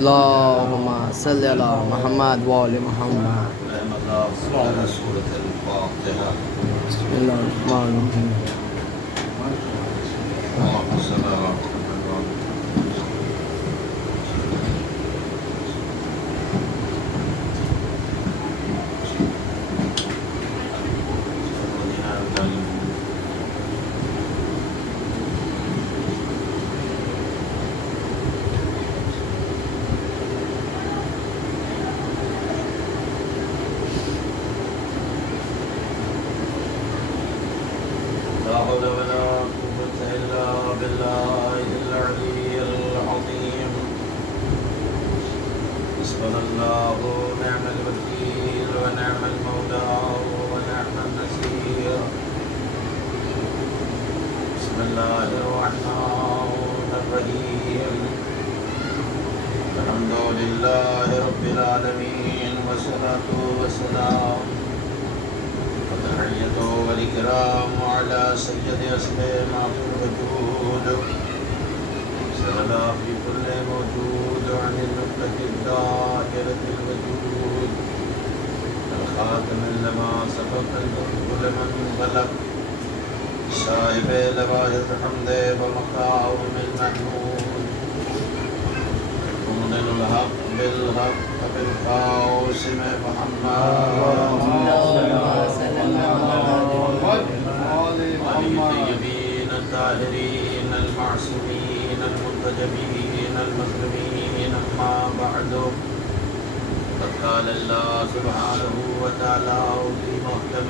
اللهم صل على محمد وآل محمد. سورة الفاتحة. بسم الله الرحمن الرحيم. اللهم صل على محمد. لا حول ولا قوة إلا بالله العلي العظيم. حسبنا الله ونعم الوكيل ونعم المولى ونعم النصير. بسم الله الرحمن الرحيم. الحمد لله رب العالمين والصلاة والسلام والتحية والإكرام على سيد أسماء الوجود. سأل في كل موجود عن النقطة الدائرة الوجود الخاتم لما سبق كل من بلغ صاحب لواء الحمد ومقام المحمود يكون الحق بالحق بالقاسم محمد علي الطيبين الطاهرين المعصومين المنتجبين المظلومين. أما بعد قد قال الله سبحانه وتعالى في محكم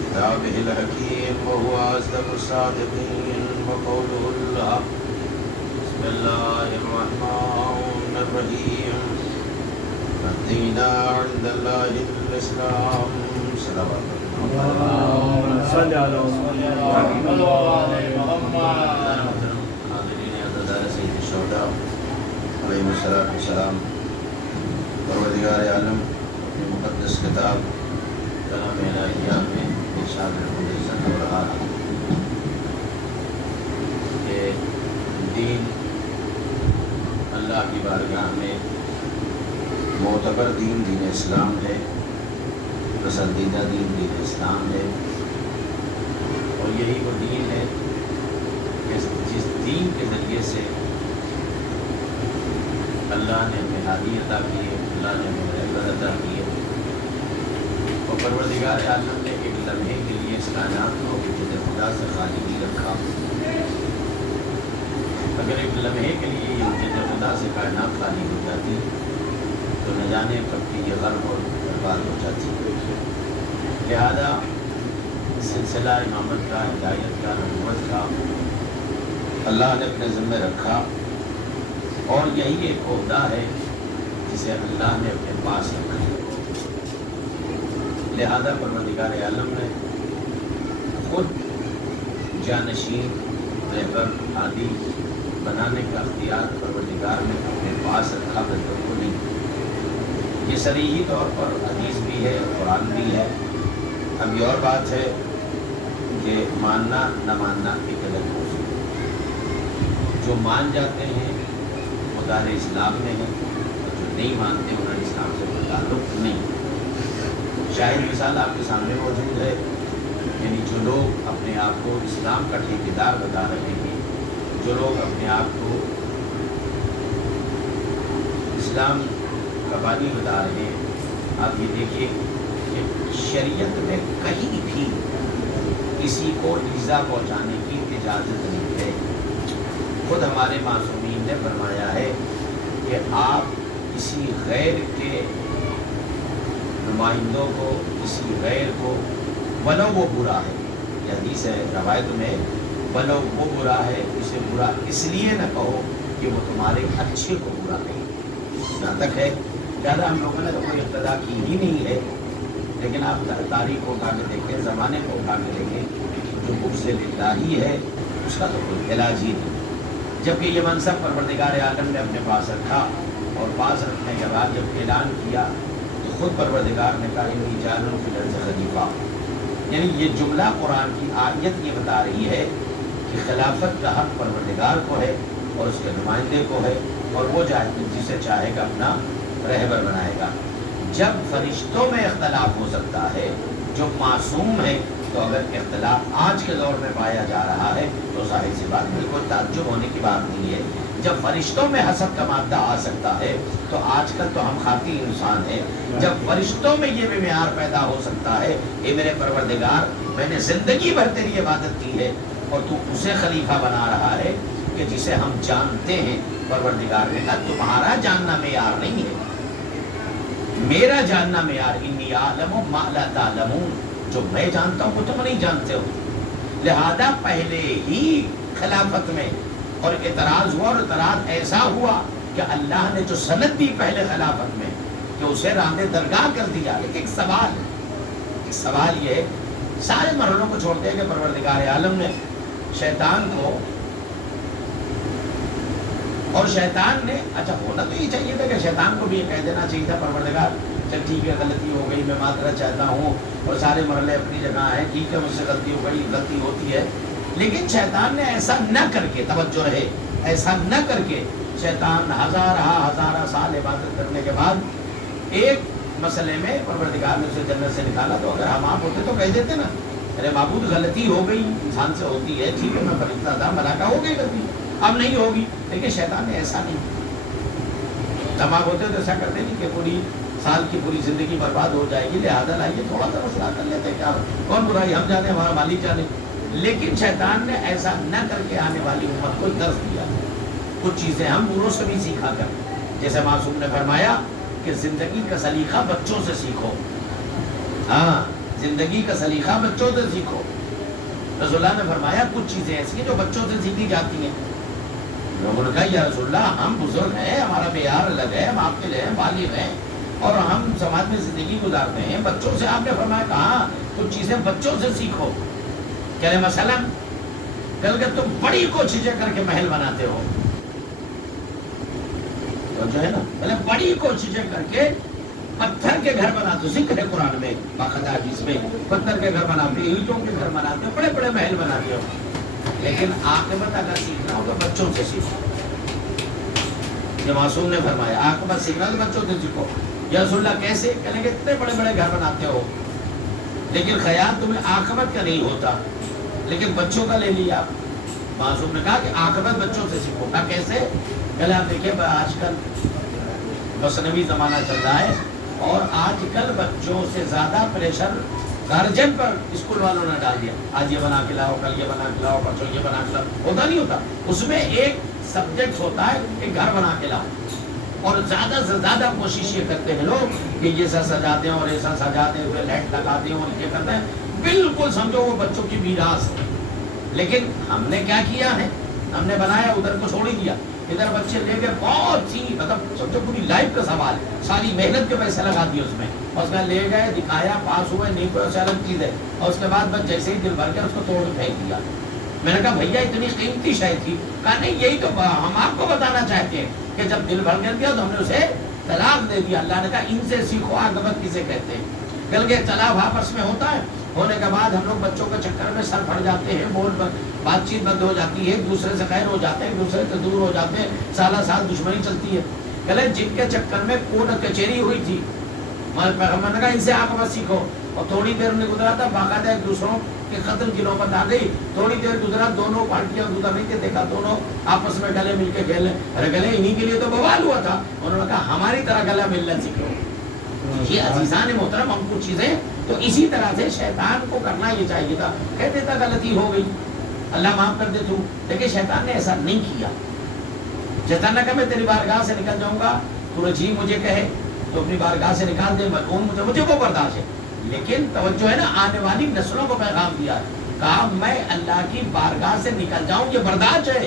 كتابه الحكيم وهو أصدق الصادقين وقوله الحق. بسم الله الرحمن الرحيم. الدين عند الله الإسلام. صلوات اللهم صل على محمد وعلى محمد. حاضرین عزیزان سید الشہداء علیہ السلام، پروردگار عالم اپنی مقدس کتاب کلام الہیہ میں ارشاد العزت ہو رہا ہے کہ دین اللہ کی بارگاہ میں معتبر دین دین اسلام ہے، پسندیدہ دین دین اسلام ہے، اور یہی وہ دین ہے کہ جس دین کے ذریعے سے اللہ نے ہمیں ہادی عطا کی ہے، اللہ نے ہمیں رحمت عطا کی ہے، اور پروردگار عالم نے ایک لمحے کے لیے اس کائنات کو وجود خدا سے خالی نہیں رکھا۔ اگر ایک لمحے کے لیے یہ وجود خدا سے کائنات خالی ہو جاتی تو نہ جانے کب کی یہ غرب اور برباد ہو جاتی۔ لہذا سلسلہ امامت کا، ہدایت کا، نبوت کا اللہ نے اپنے ذمہ رکھا، اور یہی ایک عہدہ ہے جسے اللہ نے اپنے پاس رکھا۔ لہذا پروردگار عالم نے خود جانشین، رہبر، ہادی بنانے کا اختیار پروردگار نے اپنے پاس رکھا، بندوں کو نہیں۔ یہ صریحی طور پر حدیث بھی ہے، قرآن بھی ہے۔ اب یہ اور بات ہے کہ ماننا نہ ماننا ایک الگ موضوع۔ جو مان جاتے ہیں وہ دار اسلام میں ہیں، اور جو نہیں مانتے انہیں اسلام سے کوئی تعلق نہیں۔ شاہد مثال آپ کے سامنے موجود ہے، یعنی جو لوگ اپنے آپ کو اسلام کا ٹھیکیدار بتا رہے ہیں، جو لوگ اپنے آپ کو اسلام کا بانی بتا رہے ہیں، آپ یہ دیکھیے کہ شریعت میں کہیں بھی کسی کو ایذا پہنچانے کی اجازت نہیں ہے۔ خود ہمارے معصومین نے فرمایا ہے کہ آپ کسی غیر کے نمائندوں کو، کسی غیر کو، ولو وہ برا ہے، یہ حدیث ہے روایت میں، ولو وہ برا ہے اسے برا اس لیے نہ کہو کہ وہ تمہارے اچھے کو برا کہے۔ جہاں تک ہے زیادہ ہم لوگوں نے تو کوئی اقتدا کی ہی نہیں ہے، لیکن آپ تاریخ کو اٹھا کے دیکھیں، زمانے کو اٹھا کے دیکھیں، جو بغض الہی ہے اس کا تو کوئی علاج ہی نہیں۔ جبکہ یہ منصب پروردگار عالم نے اپنے پاس رکھا، اور پاس رکھنے کے بعد جب اعلان کیا تو خود پروردگار نے کہا انی جاعل فی الارض خلیفہ، یعنی یہ جملہ قرآن کی آیت یہ بتا رہی ہے کہ خلافت کا حق پروردگار کو ہے اور اس کے نمائندے کو ہے، اور وہ جسے چاہے گا اپنا رہبر بنائے گا۔ جب فرشتوں میں اختلاف ہو سکتا ہے جو معصوم ہے، تو اگر اختلاف آج کے دور میں پایا جا رہا ہے تو ظاہر سی بات بالکل تعجب ہونے کی بات نہیں ہے۔ جب فرشتوں میں حسد کا مادہ آ سکتا ہے تو آج کل تو ہم خاطی انسان ہیں، جب فرشتوں میں یہ بھی معیار پیدا ہو سکتا ہے، اے میرے پروردگار میں نے زندگی بھر تیری عبادت کی ہے اور تو اسے خلیفہ بنا رہا ہے کہ جسے ہم جانتے ہیں۔ پروردگار نے کہا تمہارا جاننا معیار نہیں ہے، میرا جاننا معیار، انی اعلم ما لا تعلمون، جو میں جانتا ہوں وہ تم نہیں جانتے ہو۔ لہذا پہلے ہی خلافت میں اور اعتراض ہوا، اور اعتراض ایسا ہوا کہ اللہ نے جو سند دی پہلے خلافت میں کہ اسے راندے درگاہ کر دیا۔ لیکن ایک سوال یہ ہے، سارے مرحلوں کو چھوڑ دے کہ پروردگار عالم نے شیطان کو، اور شیطان نے، اچھا ہونا تو یہ چاہیے تھا کہ شیطان کو بھی یہ کہہ دینا چاہیے تھا پروردگار چل ٹھیک ہے غلطی ہو گئی، میں معذرت چاہتا ہوں، اور سارے مرحلے اپنی جگہ ہیں، ٹھیک ہے مجھ سے غلطی ہو گئی، غلطی ہوتی ہے۔ لیکن شیطان نے ایسا نہ کر کے، توجہ رہے، ایسا نہ کر کے، شیطان ہزارہ سال عبادت کرنے کے بعد ایک مسئلے میں پروردگار نے اسے جنت سے نکالا۔ تو اگر ہم آپ ہوتے تو کہہ دیتے نا، ارے معبود غلطی ہو گئی، انسان سے ہوتی ہے، ٹھیک ہے میں فرشتہ تھا، ملائکہ ہو گئی غلطی، اب نہیں ہوگی۔ لیکن شیطان نے ایسا نہیں، ہم آپ ہوتے تو ایسا کرتے نہیں کہ پوری سال کی پوری زندگی برباد ہو جائے گی، لہٰذا لائیے تھوڑا سا مسئلہ کر لیتے، کیا کون برائی، ہم جانے ہمارا مالک جانے۔ لیکن شیطان نے ایسا نہ کر کے آنے والی امت کو درس دیا۔ کچھ چیزیں ہم بوڑھوں سے بھی سیکھا کر، جیسے معصوم نے فرمایا کہ زندگی کا سلیقہ بچوں سے سیکھو، ہاں زندگی کا سلیقہ بچوں سے سیکھو۔ رسول اللہ نے فرمایا کچھ چیزیں ایسی ہیں جو بچوں سے سیکھی جاتی ہیں۔ لوگوں نے کہا یا رسول اللہ ہم بزرگ ہیں، ہمارا معیار الگ ہے، ہم آپ کے لیے بالغ ہیں اور ہم سماج میں زندگی گزارتے ہیں، بچوں سے آپ نے فرمایا کہا کچھ چیزیں بچوں سے سیکھو۔ کہہ رہے مثلاً کل کہ تم بڑی کوششیں کر کے محل بناتے ہو، تو جو ہے نا پہلے بڑی کوششیں کر کے پتھر کے گھر بناتے ہو، ذکر ہے قرآن میں باقاعدہ حدیث میں، پتھر کے گھر بناتے ہو، اینٹوں کے گھر بناتے ہو، بڑے بڑے محل بناتے ہو، لیکن عاقبت اگر سیکھنا ہو تو بچوں سے سیکھو۔ یہ معصوم نے فرمایا عاقبت سیکھنا تو بچوں سے سیکھو۔ یا رسول اللہ کیسے؟ کہیں گے اتنے بڑے بڑے گھر بناتے ہو لیکن خیال تمہیں عاقبت کا نہیں ہوتا، لیکن بچوں کا لے لیا۔ معصوم نے کہا کہ عاقبت بچوں سے سیکھو۔ کہا کیسے؟ پہلے آپ دیکھیے آج کل مثنوی زمانہ چل رہا ہے اور آج کل بچوں سے زیادہ پریشر گارجن پر اسکول والوں نے ڈال دیا، آج یہ بنا کے لاؤ، کل یہ بنا کے لاؤ، پرسوں یہ بنا کے لاؤ۔ ہوتا نہیں ہوتا، اس میں ایک سبجیکٹ ہوتا ہے کہ گھر بنا کے لاؤ، اور زیادہ سے زیادہ کوشش یہ کرتے ہیں لوگ کہ یہ سا سجا دیں اور ایسا سجا دیں، پھر لائٹ لگا دیں اور یہ کرتے ہیں، بالکل سمجھو وہ بچوں کی میراث ہے۔ لیکن ہم نے کیا کیا ہے؟ ہم نے بنایا ادھر کو چھوڑ ہی دیا، ادھر بچے لے کے بہت سی مطلب سمجھو پوری لائف کا سوال ہے، ساری محنت کے پیسے لگا دیے اس میں، اور اس میں لے گئے دکھایا، پاس ہوئے نہیں ہوئے، اسے الگ چیز ہے، اور اس کے بعد بس جیسے ہی دل بھر گیا اس کو توڑ پھینک دیا۔ میں نے کہا بھیا اتنی قیمتی شے تھی؟ کہا نہیں یہی تو ہم آپ کو بتانا چاہتے ہیں کہ جب دل بھر گیا تو ہم نے اسے طلاق دے دیا۔ اللہ نے کہا ان سے سیکھو عاقبت کسے کہتے ہیں۔ کل کے طلاق آپس میں ہوتا ہے، ہونے کے بعد ہم لوگ بچوں کے چکر میں سر پھڑ جاتے ہیں، بات چیت بند ہو جاتی ہے، ایک دوسرے سے غیر ہو جاتے ہیں، ایک دوسرے سے دور ہو جاتے ہیں، سالہ سال دشمنی چلتی ہے۔ کہلے جن کے چکر میں کورٹ کچہری ہوئی تھی، پیغمبر نے کہا ان سے عاقبت سیکھو، اور تھوڑی دیر میں گزرا تھا باقاعدہ ایک دوسروں کے قتل کی نوبت آ گئی، تھوڑی دیر گزرا دونوں پارٹیاں گزر رہی تھی، دیکھا دونوں آپس میں گلے مل کے کھیل رہے، ارے گلے انہی کے لیے تو بوال ہوا تھا، انہوں نے کہا ہماری طرح گلا ملنا سیکھو۔ یہ عزیزان محترم ہم کچھ چیزیں تو اسی طرح سے شیطان کو کرنا یہ چاہیے تھا، کہہ دیتا غلطی ہو گئی اللہ معاف کر دے تو، لیکن شیطان نے ایسا نہیں کیا۔ شیطان نے کہا میں تیری بارگاہ سے نکل جاؤں گا، تو جی مجھے کہے تو اپنی بارگاہ سے نکال دے، ملعون مجھے وہ برداشت ہے، لیکن توجہ ہے نا آنے والی نسلوں کو پیغام دیا ہے، کہا میں اللہ کی بارگاہ سے نکل جاؤں یہ برداشت ہے،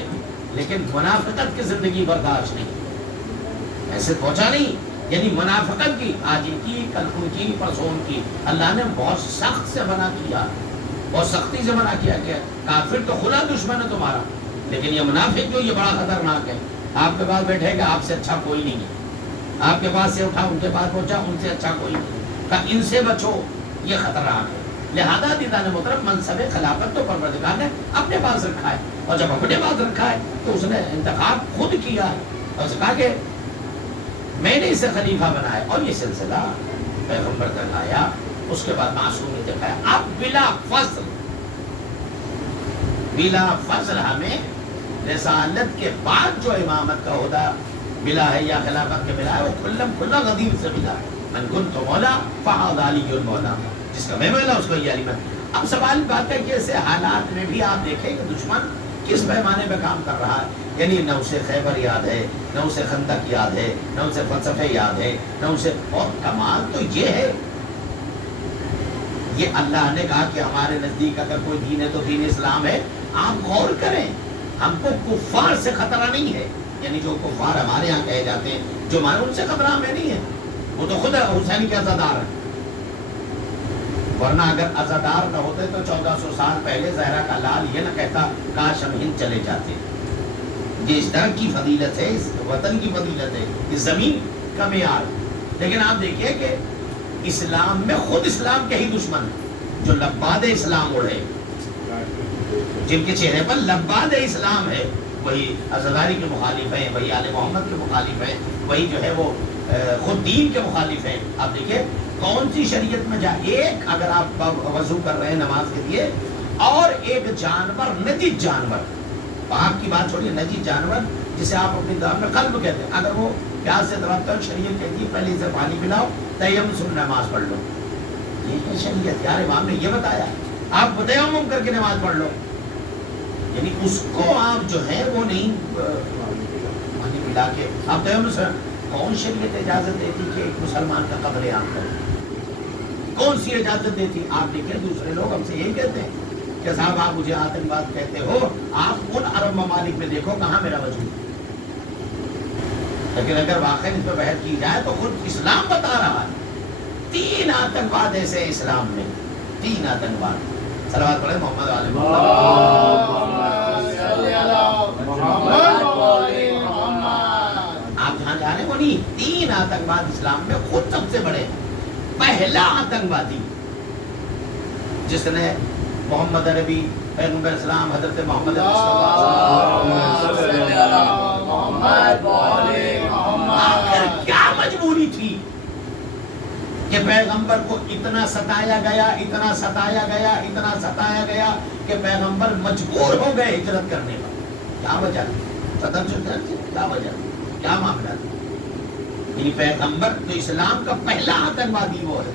لیکن منافقت کی زندگی برداشت نہیں، ایسے پہنچا نہیں۔ یعنی منافقت کی آج ان کی کل ان کی پرسوں ان کی اللہ نے بہت سخت سے منع کیا، بہت سختی سے منع کیا کہ کافر تو خلا دشمن ہے تمہارا، لیکن یہ منافق جو یہ بڑا خطرناک ہے، آپ کے پاس بیٹھے گا آپ سے اچھا کوئی نہیں ہے، آپ کے پاس سے اٹھا ان کے پاس پہنچا ان سے اچھا کوئی نہیں، کہا ان سے بچو یہ خطرناک ہے۔ لہذا دیدان محترم منصب خلافت تو پروردگار نے اپنے پاس رکھا ہے، اور جب اپنے پاس رکھا ہے تو اس نے انتخاب خود کیا ہے، اور اس نے کہا کہ میں نے اسے خلیفہ بنایا اور یہ سلسلہ پیغمبر تک آیا، اس کے بعد معصوم نے دکھایا. اب بلا فضل ہمیں رسالت کے بعد جو امامت کا عہدہ ملا ہے یا خلافت کے ملا ہے وہ کھلا غدیر سے ملا ہے. من کنت مولا فہذا علی مولا، جس کا میں مولا اس کو یہ علی. اب سوال بات ہے کہ ایسے حالات میں بھی آپ دیکھیں کہ دشمن کس پیمانے پہ کام کر رہا ہے. یعنی نہ اسے خیبر یاد ہے، نہ اسے خندق یاد ہے، نہ اسے فلسفے یاد ہے، نہ اسے. اور کمال تو یہ ہے، یہ اللہ نے کہا کہ ہمارے نزدیک اگر کوئی دین ہے تو دین اسلام ہے. آپ غور کریں، ہم کو کفار سے خطرہ نہیں ہے. یعنی جو کفار ہمارے ہاں کہے جاتے ہیں جو ہمارے، ان سے خطرہ ہمیں نہیں ہے. وہ تو خود حسین کے عزادار ہیں. ورنہ اگر عزادار نہ ہوتے تو 1400 سال پہلے زہرا کا لال یہ نہ کہتا کاش ہم ہند چلے جاتے. یہ اس طرح کی فضیلت ہے، اس وطن کی فضیلت ہے، اس زمین کا معیار. لیکن آپ دیکھیے کہ اسلام میں خود اسلام کے ہی دشمن جو لباد اسلام اڑے، جن کے چہرے پر لباد اسلام ہے، وہی عزاداری کے مخالف ہیں، وہی آل محمد کے مخالف ہیں، وہی جو ہے وہ خود دین کے مخالف ہیں. آپ دیکھیے کون سی شریعت میں ایک اگر آپ وضو کر رہے ہیں نماز کے لیے، اور ایک جانور، نجس جانور، پاک کی بات چھوڑیے، نجس جانور جسے آپ اپنی زبان میں قلب کہتے ہیں، اگر وہ پیاس سے تڑپتا ہے شریعت کہتی ہے پہلے اسے پانی پلاؤ، تیمم سے نماز پڑھ لو. یہ ہے شریعت. یار امام نے یہ بتایا آپ تیمم کر کے نماز پڑھ لو. یعنی اس کو آپ جو ہے وہ نہیں پانی پلا کے آپ تیمم سے. کون شریعت اجازت دیتی کہ ایک مسلمان کا قتل عام کرے؟ کون سی اجازت دیتی؟ آپ دیکھیں دوسرے لوگ ہم سے یہی کہتے ہیں کہ صاحب آپ مجھے آتنکواد کہتے ہو، آپ ان عرب ممالک میں دیکھو کہاں میرا وجود. لیکن اگر واقعی اس پہ بحث کی جائے تو خود اسلام بتا رہا ہے 3 آتنکواد ایسے اسلام میں، 3 آتنکواد. صلوات پڑھیں محمد علیہ آپ جہاں جا رہے ہیں وہ نہیں. 3 آتنکواد اسلام میں خود سب سے بڑے. پہلا آتنکوادی جس نے محمد عربی پیغمبر اسلام حضرت محمد آخر کیا مجبوری تھی کہ پیغمبر کو اتنا ستایا گیا، اتنا ستایا گیا، اتنا ستایا گیا کہ پیغمبر مجبور ہو گئے ہجرت کرنے کا. کیا وجہ؟ کیا وجہ؟ کیا معاملہ؟ یعنی پیغمبر تو اسلام کا پہلا آتنکوادی وہ ہے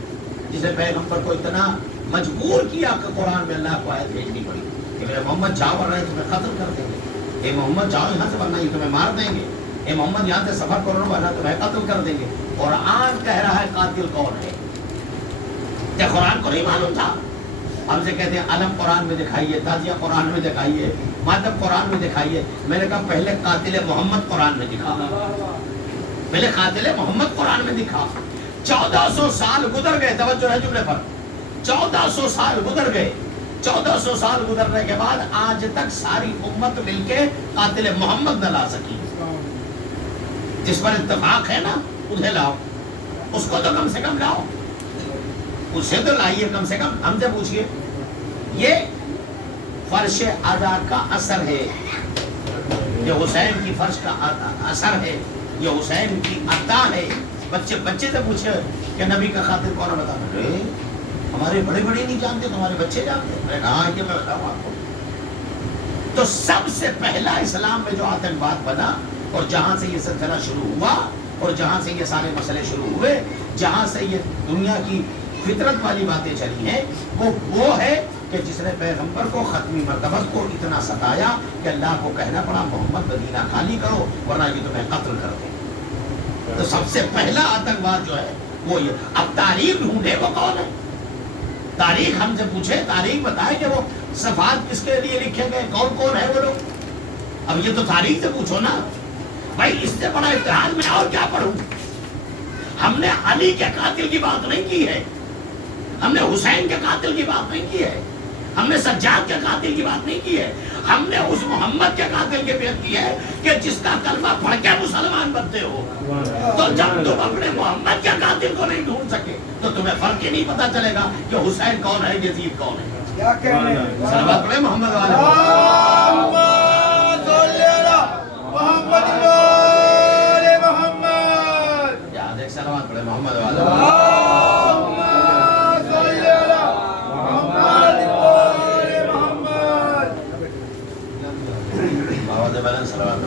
جسے پیغمبر کو اتنا مجبور کیا کہ قرآن میں اللہ کو آیت بھیجنی پڑی کہ میرے محمد جاؤ ورنہ تمہیں قتل کر دیں گے. اے محمد جاؤ یہاں سے ورنہ یہ تمہیں مار دیں گے. اے محمد یہاں سے سفر کرو ورنہ تمہیں قتل کر دیں گے. قرآن کہہ رہا ہے قاتل کون ہے. کیا قرآن کو نہیں معلوم تھا؟ ہم سے کہتے ہیں علم قرآن میں دکھائیے، تازیہ قرآن میں دکھائیے، ماتم قرآن میں دکھائیے. میں نے کہا پہلے قاتل محمد قرآن میں دکھا، پہلے قاتل محمد قرآن میں دکھا. 1400 سال گزر گئے، توجہ ہے جملے پر. 1400 سال گزر گئے. 1400 سال گزرنے کے بعد آج تک ساری امت مل کے قاتل محمد نہ لا سکی. جس پر اتفاق ہے نا اسے لاؤ، اس کو تو کم سے کم لاؤ، اسے تو لائیے کم سے کم. ہم سے پوچھئے یہ فرش ادا کا اثر ہے، یہ حسین کی فرش کا اثر ہے، یہ حسین کی عطا ہے. بچے سے پوچھے کہ نبی کا قاتل کون ہے، بتا. ہمارے بڑے نہیں جانتے، تمہارے بچے جانتے. میں نے کہا کہ میں بتاؤں آپ کو. تو سب سے پہلا اسلام میں جو آتنکواد بنا اور جہاں سے یہ سلسلہ شروع ہوا اور جہاں سے یہ سارے مسئلے شروع ہوئے، جہاں سے یہ دنیا کی فطرت والی باتیں چلی ہیں، وہ ہے کہ جس نے پیغمبر کو ختمی مرتبہ کو اتنا ستایا کہ اللہ کو کہنا پڑا محمد مدینہ خالی کرو ورنہ یہ تمہیں قتل کر دیں. تو سب سے پہلا آتنکواد جو ہے وہ یہ. اب تاریخ ڈھونڈے وہ کون ہے. تاریخ ہم سے پوچھے، تاریخ بتائے کہ وہ صفحات کس کے لیے لکھے گئے، کون ہے وہ لوگ. اب یہ تو تاریخ سے پوچھو نا بھائی. اس سے بڑا اتحاد میں اور کیا پڑھوں. ہم نے علی کے قاتل کی بات نہیں کی ہے، ہم نے حسین کے قاتل کی بات نہیں کی ہے، ہم نے سجاد کے قاتل کی بات نہیں کی ہے. ہم نے اس محمد کے قاتل کی بات کی ہے کہ جس کا کلمہ پڑھ کے مسلمان بنتے ہو. تو جب تم اپنے محمد کے قاتل کو نہیں ڈھونڈ سکے تو تمہیں فرق ہی نہیں پتا چلے گا کہ حسین کون ہے، یزید کون ہے. صلوات پڑھیں محمد والے. آواز بلند صلوات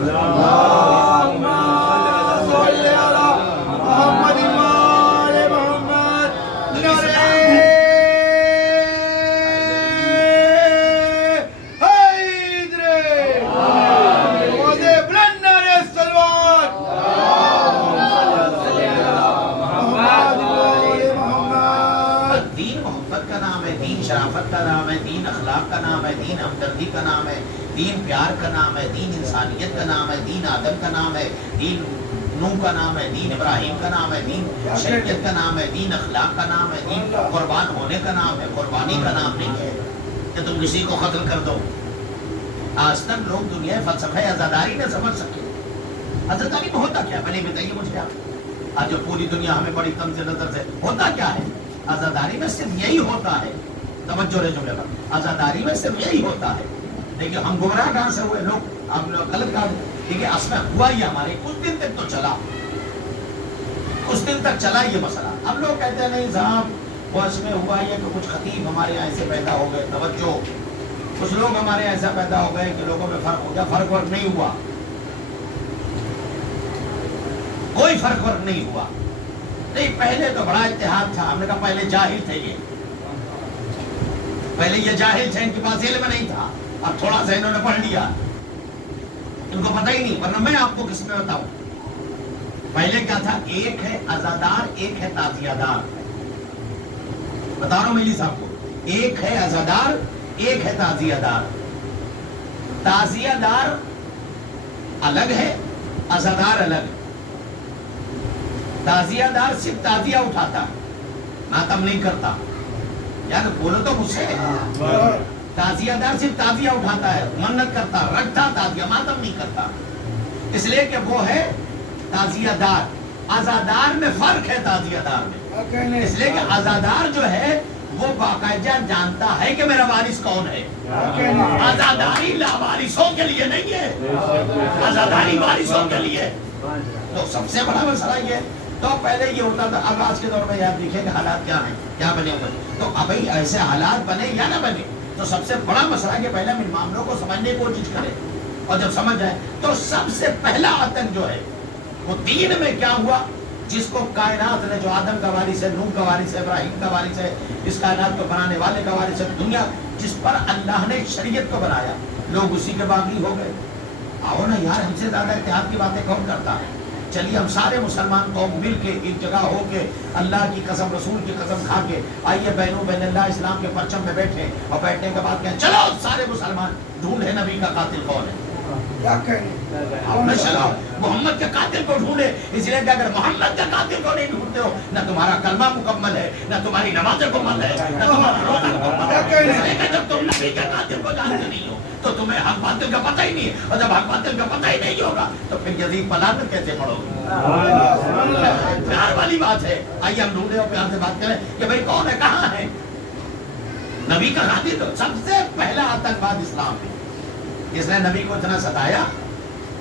دین محبت کا نام ہے، دین شرافت کا نام ہے، دین اخلاق کا نام ہے، دین ہمدردی کا نام ہے، دین پیار کا نام ہے، دین انسانیت کا نام ہے، دین آدم کا نام ہے، دین نوح کا نام ہے، دین ابراہیم کا نام ہے، دین شریعت کا نام ہے، دین اخلاق کا نام ہے، دین قربان ہونے کا نام ہے، قربانی کا نام نہیں ہے کہ تم کسی کو قتل کر دو۔ آج تک لوگ دنیا فلسفہ عزاداری نہ سمجھ سکے۔ عزاداری میں ہوتا کیا؟ پہلے بتائیے مجھے آپ۔ آج جو پوری دنیا ہمیں بڑی طنز نظر سے ہوتا کیا ہے؟ عزاداری میں صرف یہی ہوتا ہے، توجہ رہے جملے پر، عزاداری میں صرف یہی ہوتا ہے۔ دیکھیے ہم گمراہ کہاں سے ہوئے؟ لوگ ہم لوگ غلط کہا، دیکھیے اصل میں ہوا یہ ہمارے کچھ دن تک تو چلا، کچھ دن تک چلا یہ مسئلہ۔ اب لوگ کہتے ہیں نہیں صاحب وہ اس میں ہوا یہ کہ کچھ خطیب ہمارے یہاں ایسے پیدا ہو گئے، توجہ، کچھ لوگ ہمارے ایسا پیدا ہو گئے کہ لوگوں میں فرق ہو گیا۔ فرق ورق نہیں ہوا، کوئی فرق ورق نہیں ہوا۔ نہیں، پہلے تو بڑا اتحاد تھا۔ ہم نے کہا پہلے جاہل تھے یہ، پہلے یہ جاہل تھے، ان کے پاس علم نہیں تھا، اب تھوڑا سا انہوں نے پڑھ لیا، ان کو پتہ ہی نہیں۔ ورنہ میں آپ کو کس میں بتاؤں، پہلے کیا تھا؟ ایک ہے عزادار، ایک ہے تعزیہ دار۔ بتا رہا ہوں ملی صاحب کو، ایک ہے عزادار، ایک ہے تعزیہ دار۔ تعزیہ دار الگ ہے، عزادار الگ ہے۔ تعزیہ دار صرف تعزیہ اٹھاتا ہے، ماتم نہیں کرتا۔ یار بولو تو مجھ سے، تعزیہ دار صرف تعزیہ اٹھاتا ہے، منت کرتا، رکھتا تعزیہ، ماتم نہیں کرتا، اس لیے کہ وہ ہے تعزیہ دار۔ عزادار میں فرق ہے تعزیہ دار میں، اس لیے کہ عزادار جو ہے وہ باقاعدہ جانتا ہے کہ میرا وارث کون ہے۔ عزاداری لاوارثوں کے لیے نہیں ہے، عزاداری وارثوں کے لیے۔ تو سب سے بڑا مسئلہ یہ ہے، تو پہلے یہ ہوتا تھا، اب آج کے دور میں یاد دیکھیں کہ حالات کیا ہیں، کیا بنے ہوئے۔ تو ابھی ایسے حالات بنے یا نہ بنے، تو سب سے بڑا مسئلہ کہ پہلے ہم ان معاملوں کو سمجھنے کی کوشش کریں، اور جب سمجھ جائے تو سب سے پہلا آتنک جو ہے وہ دین میں کیا ہوا، جس کو کائنات نے، جو آدم کا وارث ہے، نوح کا وارث ہے، ابراہیم کا وارث ہے، اس کائنات کو بنانے والے کا وارث ہے، دنیا جس پر اللہ نے شریعت کو بنایا، لوگ اسی کے باغی ہو گئے۔ آؤ نا یار، ہم سے زیادہ اتحاد کی باتیں کون کرتا ہے؟ چلیے ہم سارے مسلمان قوم مل کے ایک جگہ ہو کے، اللہ کی قسم، رسول کی قسم کھا کے، آئیے بینو بین اللہ اسلام کے پرچم میں بیٹھے، اور بیٹھنے کے بعد کہیں چلو سارے مسلمان ڈھونڈے نبی کا قاتل کون ہے۔ چلو محمد کے قاتل کو ڈھونڈے، اس لیے کہ اگر محمد کے قاتل کو نہیں ڈھونڈتے ہو، نہ تمہارا کلمہ مکمل ہے، نہ تمہاری نماز مکمل ہے، نہ تمہارا روزہ مکمل ہے۔ اس لیے کہ جب تم نبی کے قاتل کو جانتے نہیں ہو تو تمہیں حق باطل کا پتہ ہی نہیں ہے، اور جب حق باطل کا پتہ ہی نہیں ہوگا تو پھر یزید پر لعنت کیسے پڑھو گے؟ پیار والی بات ہے۔ آئیے ہم ڈھونڈے اور پیار سے بات کریں کہ بھئی کون ہے، کہاں ہے نبی کا قاتل؟ تو سب سے پہلا آتنکواد اسلام ہے، جس نے نبی کو اتنا ستایا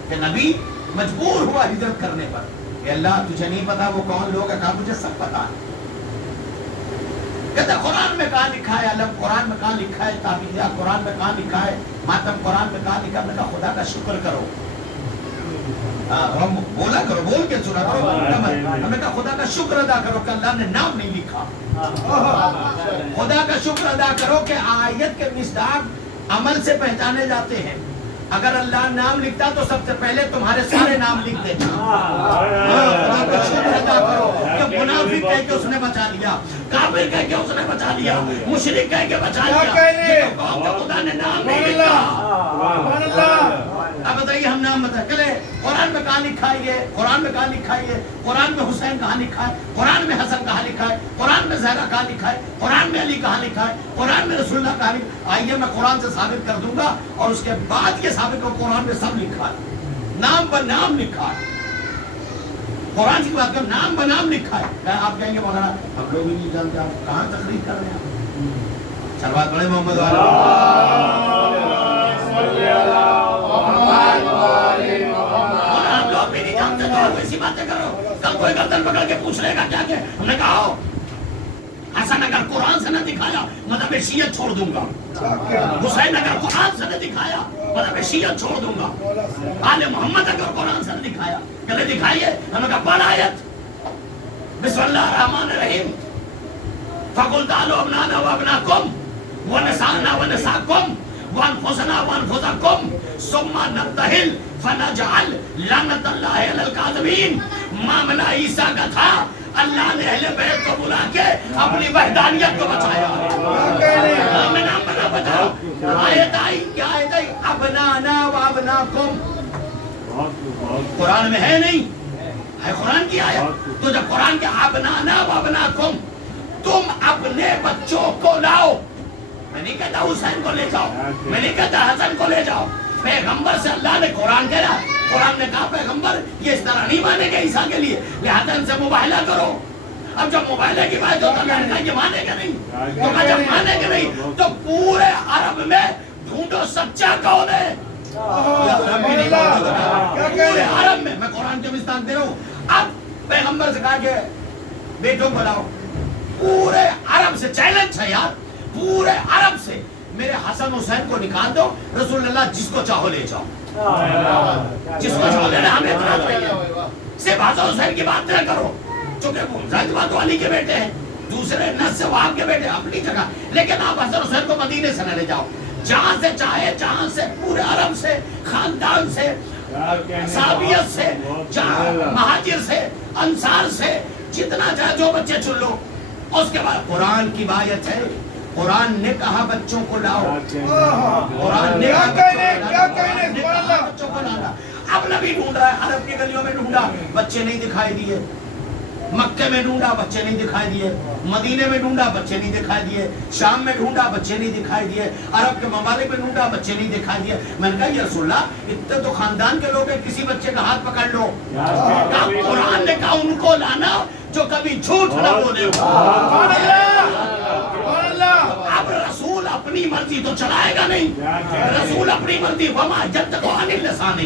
کہ نبی مجبور ہوا ہجرت کرنے پر کہ اللہ تجھے نہیں پتا وہ کون لوگ ہیں؟ کہا مجھے سب پتا ہے۔ کہتا قرآن میں کہاں لکھا ہے، علم قرآن میں کہاں لکھا ہے، تعبیرہ قرآن میں کہاں لکھا ہے، ماتم قرآن میں کہاں لکھا ہے؟ میں کہا خدا کا شکر کرو، بولا کرو، بول کے سنا کرو، ہم نے کہا خدا کا شکر ادا کرو کہ اللہ نے نام نہیں لکھا۔ خدا کا شکر ادا کرو کہ آیت کے مصداق عمل سے پہچانے جاتے ہیں۔ اگر اللہ نام لکھتا تو سب سے پہلے تمہارے سارے نام لکھ دیتا۔ خدا کا شکر ادا کرو کہ منافق کہہ کے اس نے بچا لیا، کافر کہہ کے اس نے بچا لیا، مشرک کہہ کے بچا لیا، خدا نے نام نہیں لکھا۔ اب بتائیے ہم نام بتائیں، چلے قرآن میں کہاں لکھا ہے یہ، قرآن میں کہاں لکھا ہے یہ، قرآن میں حسین کہاں لکھا ہے، قرآن میں حسن کہاں لکھا ہے، قرآن میں زہرا کہاں لکھا ہے، قرآن میں علی کہاں لکھا ہے، قرآن میں رسول اللہ کہاں لکھا ہے؟ آئیے میں قرآن سے ثابت کر دوں گا، اور اس کے بعد یہ ثابت ہو قرآن میں سب لکھا ہے، نام ب نام لکھا ہے۔ قرآن کی بات کر، نام ب نام لکھا ہے۔ آپ کہیں گے مولانا ہم لوگ ہی نہیں جانتے، آپ کہاں تقریر کر رہے ہیں؟ سلوات پڑھیں محمد ایسی باتیں کرو، کل کوئی گردن پکڑ کے پوچھ لے گا کیا کہ ہم نے کہا ہو حسن اگر قرآن سے نہ دکھایا مذہب شیعت چھوڑ دوں گا، حسین اگر قرآن سے نہ دکھایا مذہب شیعت چھوڑ دوں گا، آل محمد اگر قرآن سے نہ دکھایا کہ دکھائیے، ہم نے کہا پڑھ آیت بسم اللہ الرحمن الرحیم فَقُلْ تَعَالُوا أَبْنَاؤُنَا وَأَبْنَاؤُكُمْ وَنِسَاؤُنَا وَنِسَاءَكُمْ وَأَنفُسُنَا وَأَنفُسَكُمْ ثُمَّ نَبْتَهِلْ فَنَجْعَلْ لَعْنَةَ اللَّهِ عَلَى الْكَاذِبِينَ۔ معاملہ عیسیٰ کا تھا، اللہ نے اہل بیت کو بلا کے اپنی وحدانیت کو بچایا۔ میں نام بنا بتاؤ آیت آئی کیا آیت آئی؟ ابنانا وابناکم، قرآن میں ہے نہیں، ہے قرآن کی آیت۔ تو جب قرآن کے ابنانا وابناکم، تم اپنے بچوں کو لاؤ، میں نہیں کہتا حسین کو لے جاؤ، میں نہیں کہتا حسن کو لے جاؤ، پیغمبر سے اللہ نے قرآن کہا، قرآن نے کہا پیغمبر یہ اس طرح نہیں مانے گا عیسیٰ کے لیے، لہذا ان سے مباہلہ کرو۔ اب جب مباہلہ کی بات ہوتا ہے کہ یہ مانے گا نہیں، تو کہا جب مانے گا نہیں تو پورے عرب میں ڈھونڈو سچا کون ہے، پورے عرب میں، میں قرآن کے مستاق دے رہا ہوں۔ اب پیغمبر سے کہا کہ بیٹوں کو لاؤ، پورے عرب سے چیلنج ہے یار، پورے عرب سے میرے حسن حسین کو نکال دو، رسول اللہ جس کو چاہو لے جاؤ، جس کو چاہو لے جاؤ، ہمیں اعتراض نہیں ہے، صرف حسن حسین کی بات نہ کرو، چونکہ زیادہ تو علی کے بیٹے ہیں، دوسرے نس سے وہاں کے بیٹے اپنی جگہ، لیکن آپ حسن حسین کو مدینے سے نہ لے جاؤ، جہاں سے چاہے، جہاں سے پورے عرب سے، خاندان سے، صحابیت سے، مہاجر سے، انصار سے، جتنا چاہے جو بچے چن لو۔ اس کے بعد قرآن کی بایت ہے، قرآن نے کہا بچوں کو لاؤ، قرآن نے کہا بچوں کو لانا۔ اب نبی ڈھونڈ رہا ہے، عرب کی گلیوں میں ڈھونڈا، بچے نہیں دکھائی دیے، مکے میں ڈھونڈا، بچے نہیں دکھائی دیے، مدینے میں ڈھونڈا، بچے نہیں دکھائی دیے، شام میں ڈھونڈا، بچے نہیں دکھائی دیے، عرب کے ممالک میں ڈھونڈا، بچے نہیں دکھائی دیے۔ میں نے کہا یا رسول اللہ اتنے تو خاندان کے لوگ ہیں، کسی بچے کا ہاتھ پکڑ لو۔ کہا قرآن نے کہا ان کو لانا جو کبھی جھوٹ نہ بولے ہو۔ اب رسول اپنی مرضی تو چلائے گا نہیں، رسول اپنی مرضی وما ینطق عن اللسان،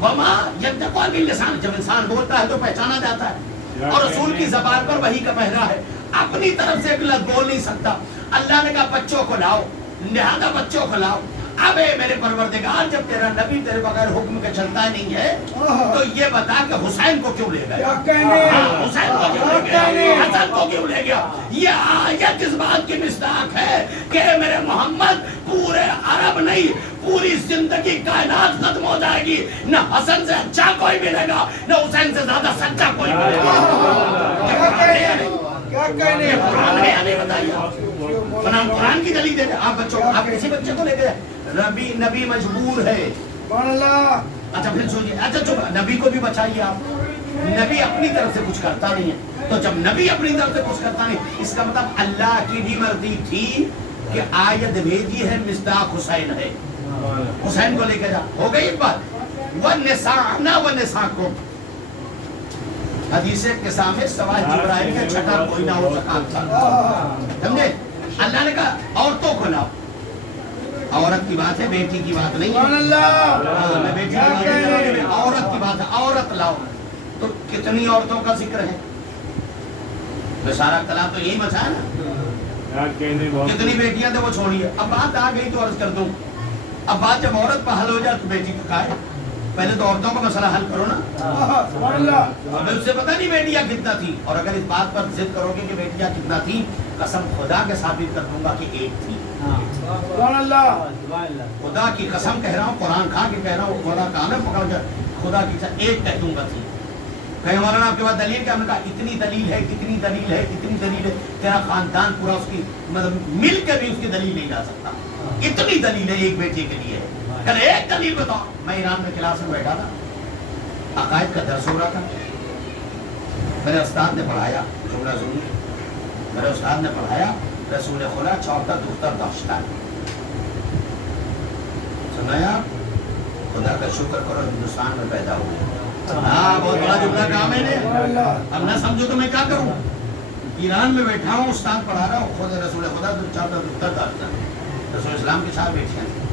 وما ینطق عن اللسان، جب انسان بولتا ہے تو پہچانا جاتا ہے، اور رسول کی زبان پر وحی کا پہرا ہے، اپنی طرف سے ایک لفظ بول نہیں سکتا۔ اللہ نے کہا بچوں کو لاؤ، لہذا بچوں کو لاؤ۔ اب اے میرے پروردگار جب تیرا نبی تیرے بغیر حکم کے چلتا نہیں ہے تو یہ بتا کہ حسین کو کیوں لے گیا، حسین کو کیوں لے گیا، حسن کو کیوں لے گیا؟ یہ آیت اس بات کی مصداق ہے کہ میرے محمد پورے عرب نہیں، پوری زندگی کائنات ختم ہو جائے گی، نہ حسن سے اچھا کوئی ملے گا، نہ حسین سے زیادہ سچا کوئی ملے گا۔ یہ قرآن ہے یا نہیں بتائیے؟ فنام قرآن کی دلیل دے رہے آپ بچوں کو، آپ کسی بچے کو لے گئے، نبی مجبور ہے۔ اچھا پھر سوچئے، اچھا چپ، نبی کو بھی بچائیے آپ، نبی اپنی طرف سے کچھ کرتا نہیں ہے، تو جب نبی اپنی طرف سے کچھ کرتا نہیں، اس کا مطلب اللہ کی بھی مرضی تھی کہ آیت بھیجی ہے مصداق حسین ہے، حسین کو لے کے جا، ہو گئی ایک بات۔ وَنِسَاءَنَا وَنِسَاءَكُمْ، حدیث قصہ میں سوائے جبرائیل کے چھٹا کوئی نہ ہو سکا تھا، سمجھے؟ اللہ نے کہا عورتوں کو لاؤ، عورت کی بات ہے، بیٹی کی بات نہیں ہے، میں بیٹی کی عورت کی بات ہے، عورت لاؤ۔ تو کتنی عورتوں کا ذکر ہے؟ سارا اختلاف تو یہی مچا ہے نا، کتنی بیٹیاں تھے وہ چھوڑیے، اب بات آ گئی تو عرض کر دوں، اب بات جب عورت پہ حل ہو جائے تو بیٹی کو کھائے، پہلے تو عورتوں کا مسئلہ حل کرو نا۔ اب اس سے پتہ نہیں بیٹیاں کتنا تھی، اور اگر اس بات پر ضد کرو گے کہ بیٹیاں کتنا تھی، قسم خدا کے ثابت کر دوں گا کہ ایک تھی۔ خدا کی قسم کہہ رہا ہوں، قرآن کھا کے کہہ رہا ہوں، خدا کام ہے پکڑ کر، خدا کی قسم ایک کہہ دوں گا تھی۔ کہیں مولانا آپ کے پاس دلیل کیا؟ ہم نے کہا اتنی دلیل ہے، اتنی دلیل ہے، اتنی دلیل ہے، تیرا خاندان پورا اس کی مطلب مل کے بھی اس کی دلیل نہیں لا سکتا، اتنی دلیل ہے ایک بیٹے کے لیے۔ کہ ایک دلیل بتاؤ۔ میں ایران میں کلاس میں بیٹھا تھا، عقائد کا درس ہو رہا تھا، میرے استاد نے پڑھایا، جملہ سنی، میرے استاد نے پڑھایا رسول خدا 14 دختر داشتن، سنایا خدا کا شکر کرو ہندوستان میں پیدا ہوئے۔ ہاں بہت بڑا جملہ کہا میں نے، اب نہ سمجھو تو میں کیا کروں؟ ایران میں بیٹھا ہوں، استاد پڑھا رہا ہوں، خود رسول خدا 14 دختر داشتن، رسول اسلام کے 4 بیٹیاں تھیں،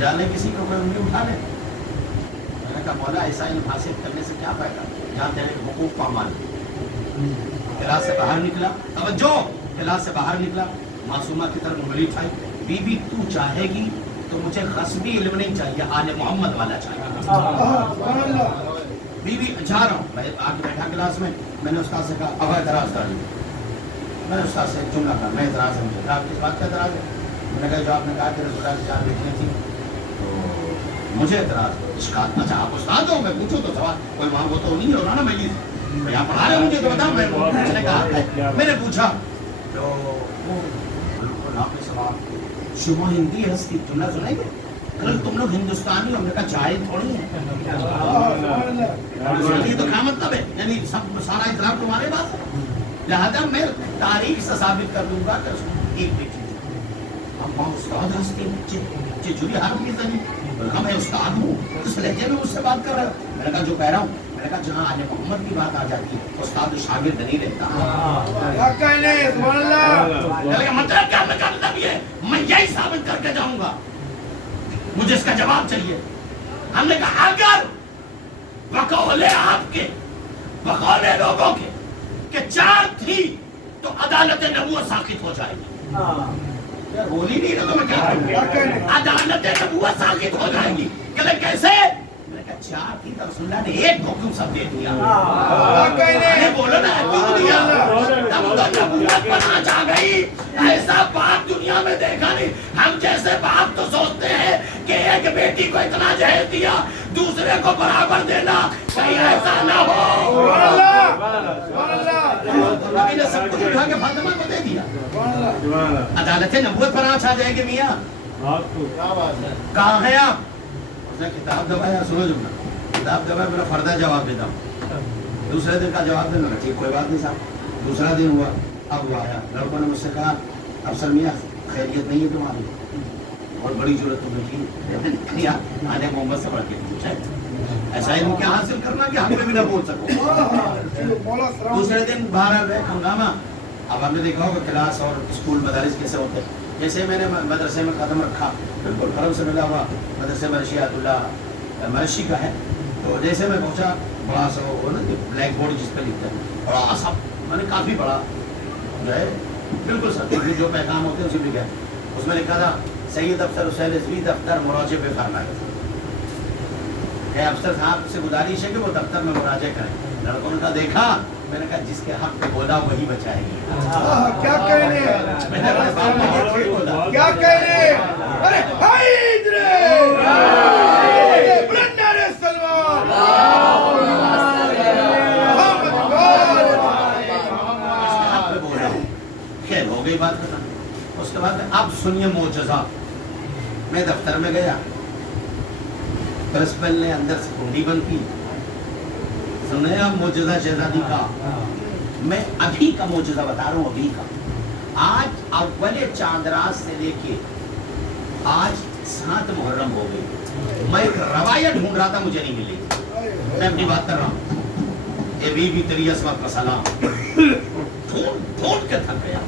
جانے کسی کو کوئی انگلی اٹھا لے، کہا مولا ایسا علم حاصل کرنے سے کیا فائدہ جہاں تیرے حقوق پامال. کلاس سے باہر نکلا, توجہ, کلاس سے باہر نکلا, معصومہ کی طرف انگلی اٹھائی, بی بی تو چاہے گی تو مجھے غصبی علم نہیں چاہیے, آل محمد والا چاہیے. بی بی جا رہا ہوں, میں آگے بیٹھا کلاس میں, میں نے استاد سے کہا اب اعتراض کر لیا. میں نے استاد سے ایک جملہ کہا, میں اعتراض ہے مجھے. آپ کس بات کا اعتراض ہے؟ میں نے کہا جو آپ نے کہا کہ رسول اللہ کی 4 بیٹیاں تھیں تو مجھے اعتراض ہے. اشکال, اچھا آپ استاد ہو, میں پوچھوں تو سوال, کوئی وہاں وہ تو نہیں ہو رہا نا, میں یہاں پڑھا رہے مجھے تو بتاؤ. میں نے کہا, میں نے پوچھا تو وہ آپ نے سوال شما ہندی ہستی جملہ سنائی گے, کل تم لوگ ہندوستانی ہو. ہم نے کہا جائز تھوڑی ہے, یہ تو کیا مطلب ہے, یعنی سب سارا اطلاع تمہارے پاس ہے. لہذا میں تاریخ سے ثابت کر دوں گا کہ ایک بیٹی اب وہاں استاد ہستی بچے جڑی ہر بھی زمین, میں استاد ہوں, اس لہجے میں مجھ سے بات کر رہا ہوں. میں نے کہا جو کہہ رہا ہوں, میں نے کہا جہاں آل محمد کی بات آ جاتی ہے استاد شاگرد نہیں رہتا. مطلب کیا مطلب یہ, میں یہی ثابت کر کے جاؤں گا, مجھے اس کا جواب چاہیے. ہم نے کہا اگر بقول آپ کے, بقول لوگوں کے کہ 4 تھی تو عدالت نبوت ساقط ہو جائے گی. بولی نہیں رہا تو میں کیا کروں, عدالت نبوت ساقط ہو جائے گی. کہ کیسے؟ میں نے کہا 4 تھی تو رسول اللہ نے ایک حکم سب دے دیا. بولو نا کیوں دیا, تب تو نبوت پر آنچ آ گئی. ایسا باپ دنیا میں دیکھا نہیں. ہم جیسے باپ تو سوچتے ہیں کہ ایک بیٹی کو اتنا جہیز دیا, دوسرے کو برابر دینا, کہیں ایسا نہ ہو. نبی نے سب کچھ اٹھا کے فاطمہ کو دے دیا. عدالت نبوت پر آنچ آ جائے گی میاں. کہاں ہیں آپ؟ اس نے کتاب دبایا, سنو جملہ, کتاب دبایا, میرا فردہ جواب دیتا ہوں. دوسرے دن کا جواب دینا, ٹھیک کوئی بات نہیں صاحب. دوسرا دن ہوا, اب وہ آیا, لڑکوں نے مجھ سے کہا افسر میاں خیریت نہیں ہے تمہاری, اور بڑی ضرورت تمہیں کی, آنے محمد سے پڑھ کے پوچھا ایسا علم کیا حاصل کرنا کہ ہم پہ بھی نہ بول سکو. دوسرے دن باہر گئے, ہنگامہ. اب ہم نے دیکھا ہوگا کلاس اور اسکول مدارس کیسے ہوتے ہیں. جیسے میں نے مدرسے میں قدم رکھا, بالکل کرم سے ملا ہوا, مدرسے میں رشیات اللہ مرشی کا ہے, تو جیسے میں پہنچا, بڑا سا وہ نا بلیک بورڈ جس پہ لکھتے ہیں, بڑا سا, میں نے کافی بڑا جو ہے بالکل سب جو پیغام ہوتے ہیں اسی لکھا ہے. اس میں لکھا تھا سید افسر حسین رضوی دفتر مراجعے پہ فرمائے. افسر صاحب سے گزارش ہے کہ وہ دفتر میں مراجعہ کریں. لڑکوں نے کہا دیکھا, میں نے کہا جس کے حق پہ بولا وہی بچائے گی. کیا کہنے, کیا کہنے, ارے حیدر برندر سلمان خیر ہو گئی بات ختم. اس کے بعد اب سنیے معجزہ. میں دفتر میں گیا, پرنسپل نے اندر سے کنڈی بند کی. سنیں اب معجزہ شہزادی کا, میں ابھی کا معجزہ بتا رہا ہوں, ابھی کا. آج اول چاند رات سے لے کے آج 7 محرم ہو گئی. میں ایک روایت ڈھونڈ رہا تھا, مجھے نہیں ملی. میں اپنی بات کر رہا ہوں. اے بی بی تیری عصمت کا سلام, ڈھونڈ کے تھک گیا.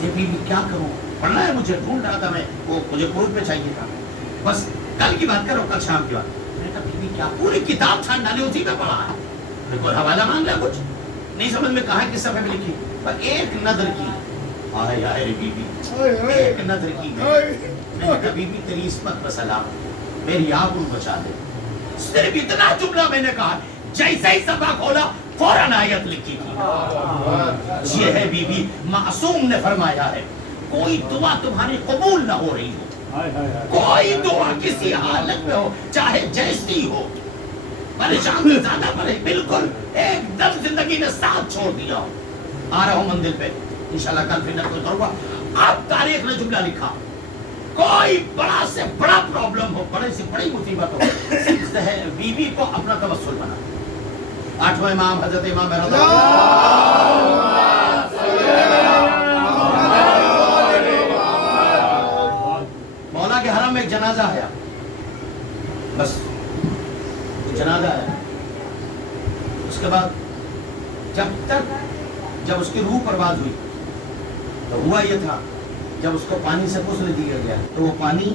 اے بی بی کیا کروں, پڑھنا ہے مجھے, ڈھونڈ رہا تھا میں, وہ مجھے پروف پہ چاہیے تھا. بس کل کی بات کرو, کل شام کی بات. میں نے کہا بی بی کیا, پوری کتاب چھان ڈالی, اسی میں پڑھا ہے. میں کوئی حوالہ مانگ لیا, کچھ نہیں سمجھ میں, کہا کس صفحے میں لکھی, پر ایک نظر کی. آئے آئے رے بی بی, ایک نظر کی. میں نے کہا بی بی تیری عصمت کا سلام, میری آبرو بچا دے. صرف اتنا جملہ میں نے کہا, جیسے ہی صفحہ کھولا فوراً آیت لکھی تھی. یہ ہے بی بی, معصوم نے فرمایا ہے کوئی دعا تمہاری قبول نہ ہو رہی ہو, کوئی دعا کسی حالت میں ہو, چاہے جیسی ہو, پریشان سے زیادہ پڑے, بالکل ایک دم زندگی نے ساتھ چھوڑ دیا ہو. آ رہا ہوں منزل پہ, انشاءاللہ کل پھر نقل کروں گا. اب تاریخ نے جملہ لکھا, کوئی بڑا سے بڑا پرابلم ہو, بڑے سے بڑی مصیبت ہو, صرف بی بی کو اپنا توسل بنا. 8واں امام حضرت امام رضا مولا کے حرم میں ایک جنازہ آیا, بس جنازہ آیا. اس کے بعد جب اس کی روح پرواز ہوئی تو ہوا یہ تھا, جب اس کو پانی سے غسل دیا گیا تو وہ پانی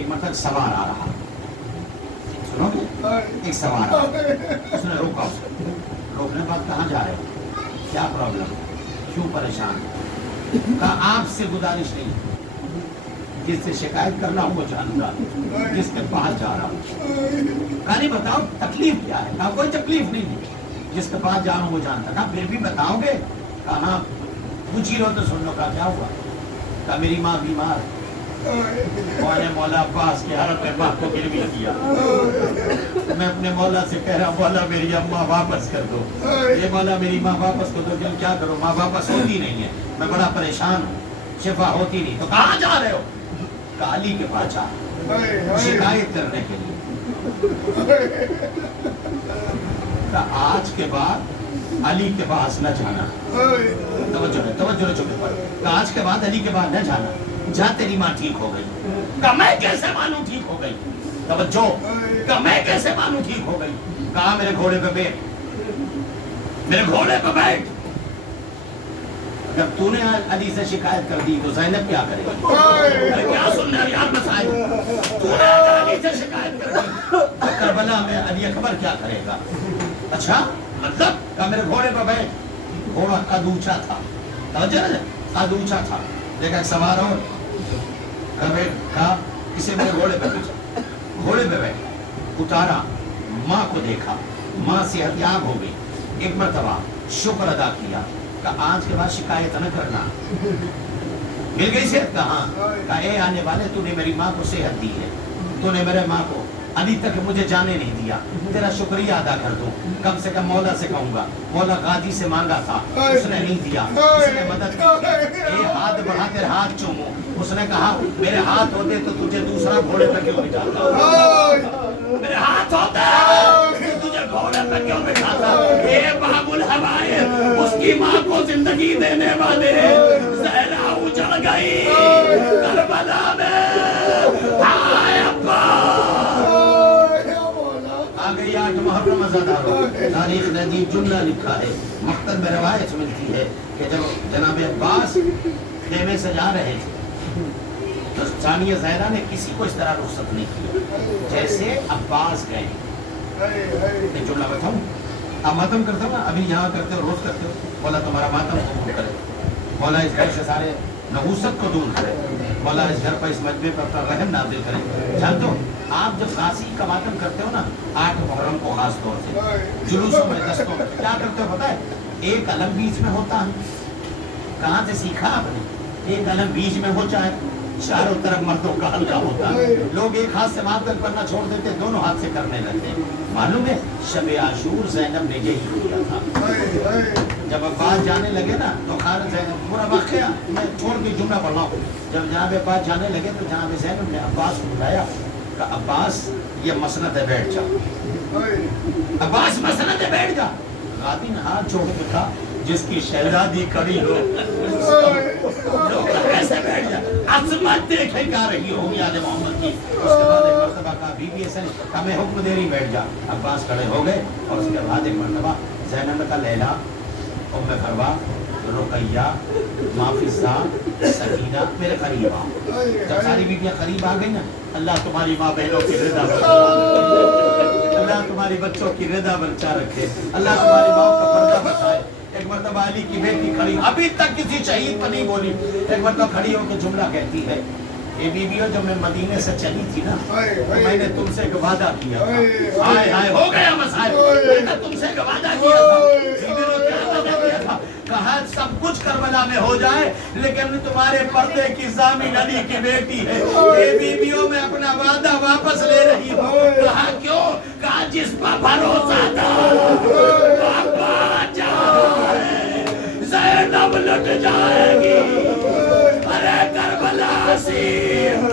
ایک مرتبہ سوار آ رہا, سنو گے, ایک سوار آ رہا, اس نے روکا, اس کو روکنے کے بعد کہاں جا رہے ہو, کیا پرابلم, کیوں پریشان, کہا آپ سے گزارش نہیں, جس سے شکایت کر رہا ہوں وہ جانتا, جس کے پاس جا رہا ہوں, کہا نہیں بتاؤ تکلیف کیا ہے, کہا کوئی تکلیف نہیں ہے, جس کے پاس جا رہا ہوں وہ جانتا, کہا پھر بھی بتاؤ گے, کہا ہاں پوچھ ہی رہو تو سن لو, کہا کیا ہوا, کہا میری ماں بیمار, مولا عباس کے حرم میں ماں کو گروی کیا, میں اپنے مولا سے کہہ رہا ہوں مولا میری اماں واپس کر دو, یہ مولا میری ماں واپس کر دو, کیا کرو ماں واپس ہوتی نہیں ہے, میں بڑا پریشان ہوں, شفا ہوتی نہیں, تو کہاں جا رہے ہو, کہا علی کے پاس جا, شکایت کرنے کے لیے, کہا آج کے بعد علی کے پاس نہ جانا, توجہ چکے پر, کہا آج کے بعد علی کے پاس نہ جانا, جا تیری ماں ٹھیک ہو گئی, کہا میں کیسے مانوں ٹھیک ہو گئی, توجہ, کہا میں کیسے مانوں ٹھیک ہو گئی, کہا میرے گھوڑے پہ بیٹھ, میرے گھوڑے پہ بیٹھ, جب تو نے علی سے شکایت کر دی تو زینب کیا کرے گی, کیا سننا یار مسائل, تو نے علی سے شکایت کر دی تو کربلا میں علی اکبر کیا کرے گا, اچھا مطلب, کہا میرے گھوڑے پہ بیٹھ, گھوڑا قد اونچا تھا, توجہ نہ, قد اونچا تھا, دیکھا ایک سوار اور, کہا اسے میرے گھوڑے پہ بیٹھا, گھوڑے پہ بیٹھ, اتارا, ماں کو دیکھا, ماں صحت یاب ہو گئی, ایک مرتبہ شکر ادا کیا, کہ آج کے بعد شکایت نہ کرنا, مل گئی صحت, کہاں, کہا اے آنے والے تو نے میری ماں کو صحت دی ہے, تو نے میرے ماں کو ابھی تک مجھے جانے نہیں دیا, تیرا شکریہ ادا کر دوں, کم سے کم مولا سے کہوں گا, مولا غازی سے مانگا تھا, اس نے نہیں دیا, اس نے مدد کی, اے ہاتھ بڑھا کر ہاتھ چومو, اس نے کہا میرے ہاتھ ہوتے تو تجھے دوسرا گھوڑے پہ کیوں بٹھاتا, میرے ہاتھ ہوتے تو تجھے گھوڑے پہ کیوں بٹھاتا, اے باب الحوائر, اس کی ماں کو زندگی دینے والے, زہرا اجڑ گئی کربلا میں, ہائے ابا, آگئی 8 محرم ازادارو, تاریخ نے عجیب جملہ لکھا ہے, مقتل میں روایت ملتی ہے کہ جب جناب عباس خیمے سے جا رہے تھے تو ثانیہ زہرا نے کسی کو اس طرح رخصت نہیں کیا جیسے عباس گئے. میں جملہ بتاؤں, آپ ماتم کرتے ہو نا, ابھی یہاں کرتے ہو, روز کرتے ہو, مولا تمہارا ماتم قبول کرے, مولا اس گھر سے سارے نحوست کو دور کرے, مولا اس گھر پر اس مجمع پر اپنا رحم نازل کرے. جانتے ہو آپ جب غازی کا ماتم کرتے ہو نا 8 محرم کو خاص طور سے جلوسوں میں, دستوں میں کیا کرتے ہو پتہ ہے, ایک علم بیچ میں ہوتا ہے, کہاں سے سیکھا آپ نے, ایک علم بیچ میں ہو جائے, چاروں طرف مردوں کا حلقہ ہوتا ہے, لوگ ایک ہاتھ سے ماتم کرنا چھوڑ دیتے, دونوں ہاتھ سے کرنے لگتے. معلوم ہے شب عاشور زینب نے یہی کیا تھا, جب عباس جانے لگے نا تو خالد زینب, پورا واقعہ میں چھوڑ کے جملہ پڑھ رہا ہوں, جب جناب عباس جانے لگے تو جناب زینب نے عباس کو بلایا, کہ عباس یہ مسند ہے بیٹھ جا, عباس مسند ہے بیٹھ جا, غازی نے ہاتھ چھوڑ کے کہا جس کی شہزادی کھڑی ہو لوگ ایسے بیٹھ جائے, عظمت دیکھے کیا رہی ہوگی آل محمد کی. اس کے بعد ایک مرتبہ کہا بی بی ایسے ہمیں حکم دے رہی بیٹھ جا, عباس کھڑے ہو گئے, اور اس کے بعد ایک مرتبہ زینب کا لیلا, ام فروا, رقیہ, ماں فضہ, سکینہ میرے قریب آؤ. جب ساری بیویاں قریب آ گئی نا, اللہ تمہاری ماں بہنوں کی رضا برچا رکھے, اللہ تمہاری بچوں کی رضا برچا رکھے, اللہ تمہاری ماں کا پردہ بچائے. ایک مرتبہ علی کی بیٹی کھڑی, ابھی تک کسی شہید پر نہیں بولی, ایک مرتبہ کھڑی ہو کے جملہ کہتی ہے, اے بیویوں جب میں مدینے سے چلی تھی نا تو میں نے تم سے ایک وعدہ کیا تھا, ہائے ہائے ہو گیا مسائل, میں نے تم سے ایک وعدہ کیا تھا, بیویوں نے کیا وعدہ کیا تھا, کہا سب کچھ کربلا میں ہو جائے لیکن تمہارے پردے کی ضامن علی کی بیٹی ہے, اے بیویوں میں اپنا وعدہ واپس لے رہی ہوں. کہا کیوں, کہا جس پر بھروسہ تھا بابا جائے زینب لٹ جائے گی, ارے کربلا سیر.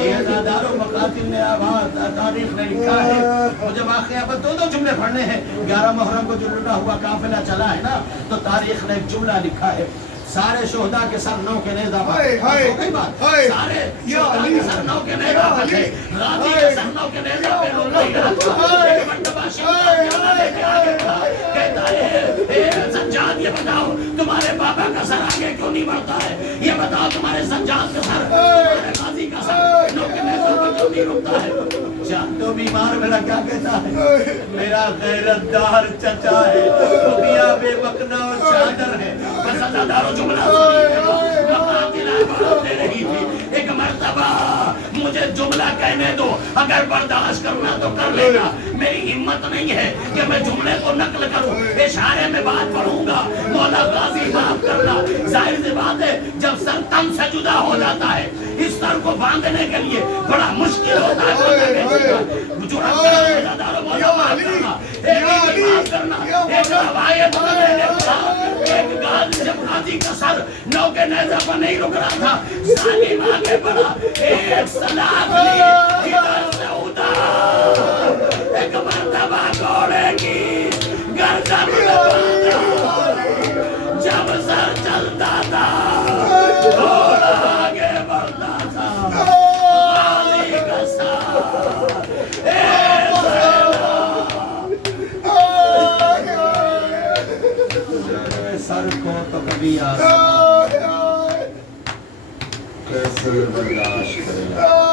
یہ ازاداروں مقاتل نے آواز تاریخ نے لکھا ہے, مجھے واقعہ پر دو جملے پڑھنے ہیں. 11 محرم کو جو لٹا ہوا قافلہ چلا ہے نا, تو تاریخ نے ایک جملہ لکھا ہے, سارے شہداء کے سر نو کے نیزہ پر, ہو گئی بات, سارے شہداء کے سر نو کے نیزہ پر تھے, غازی کے سر نو کے نیزہ پر رقیہ تھا. ایک مرتبہ شمشاد جانا لے کے آگے تھا, کہتا ہے اے سجاد یہ بتاؤ تمہارے بابا کا سر آگے کیوں نہیں بڑھتا ہے, یہ بتاؤ تمہارے سجاد کا سر, تمہارے غازی کا سر نو کے نیزہ کیوں نہیں رکتا ہے؟ تو بیمار میرا کیا کہتا ہے؟ میرا غیرت دار چچا ہے، خفیہ بے مکنا اور چادر ہے۔ بس ازادارو جملہ سنیے، مقام دلائے بڑھت دے رہی تھی۔ ایک مرتبہ مجھے جملہ کہنے دو، اگر برداشت کرنا تو کر لینا، میری ہمت نہیں ہے کہ میں جملے کو نقل کروں، اشارے میں بات پڑھوں گا۔ مولا غازی معاف کرنا، ظاہر سی بات ہے جب سر تن سے جدا ہو جاتا ہے اس سر کو باندھنے کے لیے بڑا مشکل ہوتا ہے۔ معاف کرنا، ایک روایت میں نے پڑھا، ایک غازی جب غازی کا سر نو کے نیزے پر نہیں رک رہا تھا، ظالم آگے بڑھا، ایک سلاخ لی ادھر سے ادھر، ایک مرتبہ گھوڑے کی گردن میں باندھا، جب سر چلتا تھا گھوڑا آگے بڑھتا تھا، غازی کا سر سر کو تو کبھی آسان کیسے برداشت کرے گا؟